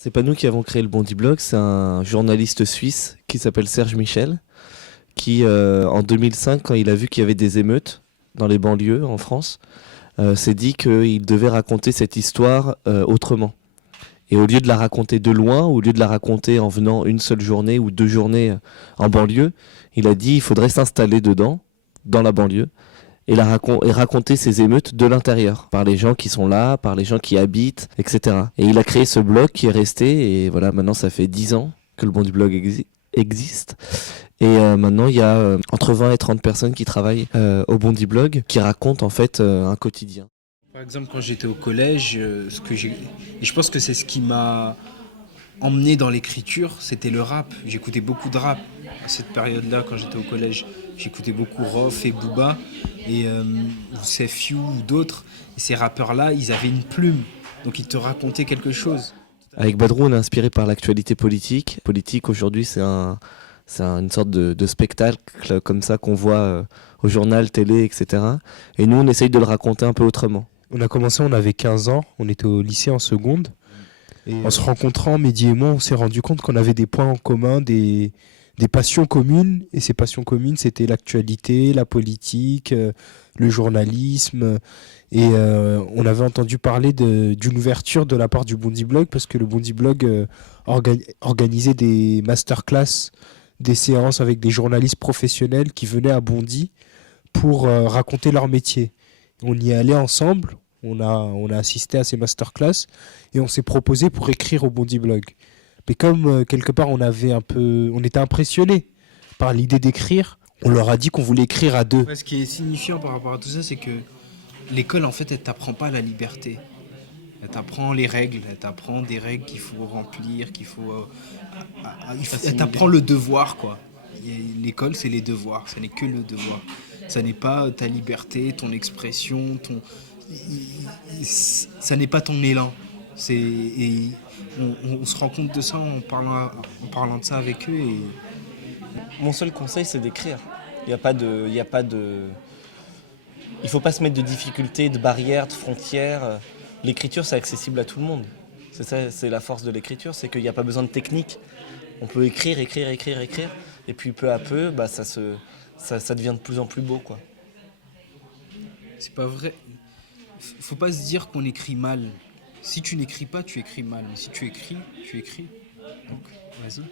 C'est pas nous qui avons créé le Bondi Blog, c'est un journaliste suisse qui s'appelle Serge Michel, qui en 2005, quand il a vu qu'il y avait des émeutes dans les banlieues en France, s'est dit qu'il devait raconter cette histoire autrement. Et au lieu de la raconter de loin, au lieu de la raconter en venant une seule journée ou 2 journées en banlieue, il a dit qu'il faudrait s'installer dedans, dans la banlieue, et raconter ces émeutes de l'intérieur, par les gens qui sont là, par les gens qui habitent, etc. Et il a créé ce blog qui est resté, et voilà, maintenant ça fait 10 ans que le Bondi Blog existe. Et maintenant, il y a entre 20 et 30 personnes qui travaillent au Bondi Blog, qui racontent en fait un quotidien. Par exemple, quand j'étais au collège, et je pense que c'est ce qui m'a emmené dans l'écriture, c'était le rap. J'écoutais beaucoup de rap à cette période-là quand j'étais au collège. J'écoutais beaucoup Rof et Booba et ou Sefiu ou d'autres. Et ces rappeurs-là, ils avaient une plume, donc ils te racontaient quelque chose. Avec Badrou, on est inspiré par l'actualité politique. Politique, aujourd'hui, une sorte de spectacle comme ça qu'on voit au journal, télé, etc. Et nous, on essaye de le raconter un peu autrement. On a commencé, on avait 15 ans, on était au lycée en seconde. Et en se rencontrant, Mehdi et moi, on s'est rendu compte qu'on avait des points en commun, des passions communes. Et ces passions communes, c'était l'actualité, la politique, le journalisme. Et on avait entendu parler d'une ouverture de la part du Bondi Blog, parce que le Bondi Blog organisait des masterclass, des séances avec des journalistes professionnels qui venaient à Bondy pour raconter leur métier. On y est allé ensemble, on a assisté à ces masterclass et on s'est proposé pour écrire au Bondi Blog. Mais comme quelque part on était impressionné par l'idée d'écrire, on leur a dit qu'on voulait écrire à deux. Ouais, ce qui est signifiant par rapport à tout ça, c'est que l'école, en fait, elle t'apprend pas la liberté. Elle t'apprend les règles, elle t'apprend des règles qu'il faut remplir, elle t'apprend le devoir, quoi. L'école, c'est les devoirs, ce n'est que le devoir. Ça n'est pas ta liberté, ton expression, ça n'est pas ton élan. Et on se rend compte de ça en parlant de ça avec eux. Et Mon seul conseil, c'est d'écrire. Il n'y a pas de... Il faut pas se mettre de difficultés, de barrières, de frontières. L'écriture, c'est accessible à tout le monde. C'est ça, c'est la force de l'écriture, c'est qu'il n'y a pas besoin de technique. On peut écrire, et puis peu à peu, ça devient de plus en plus beau, quoi. c'est pas vrai. Faut pas se dire qu'on écrit mal. Si tu n'écris pas, tu écris mal. Mais si tu écris, tu écris. Donc, vas-y.